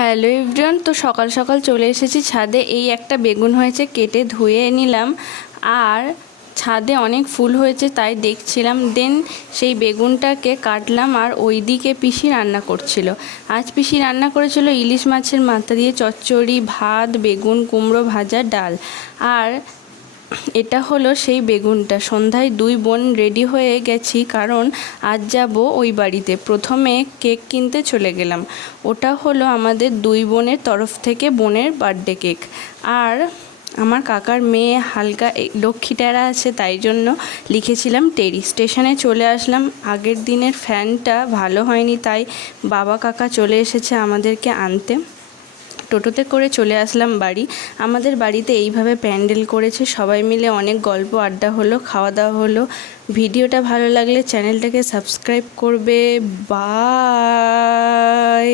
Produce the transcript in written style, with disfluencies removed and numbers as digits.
Hello everyone, তো সকাল সকাল চলে এসেছি ছাদে। এই একটা বেগুন হয়েছে, কেটে ধুয়ে নিলাম। আর ছাদে অনেক ফুল হয়েছে তাই দেখছিলাম। দেন সেই বেগুনটাকে কাটলাম আর ওইদিকে পিসি রান্না করছিল। আজ পিসি রান্না করেছিল ইলিশ মাছের মাথা দিয়ে চচ্চড়ি, ভাত, বেগুন, কুমড়ো ভাজা, ডাল। আর এটা হলো সেই বেগুনটা। সন্ধ্যায় দুই বোন রেডি হয়ে গেছি, কারণ আজ যাব ওই বাড়িতে। প্রথমে কেক কিনতে চলে গেলাম। ওটা হলো আমাদের দুই বোনের তরফ থেকে বোনের বার্থডে কেক। আর আমার কাকার মেয়ে হালকা লক্ষ্মীটেরা আছে, তাই জন্য লিখেছিলাম টেরি। স্টেশনে চলে আসলাম। আগের দিনের ফ্যানটা ভালো হয়নি, তাই বাবা কাকা চলে এসেছে আমাদেরকে আনতে। টোটোতে করে চলে আসলাম বাড়ি। আমাদের বাড়িতে এইভাবে প্যান্ডেল করেছে, সবাই মিলে অনেক গল্প আড্ডা হলো, খাওয়া দাওয়া হলো। ভিডিওটা ভালো লাগলে চ্যানেলটাকে সাবস্ক্রাইব করবে। বাই।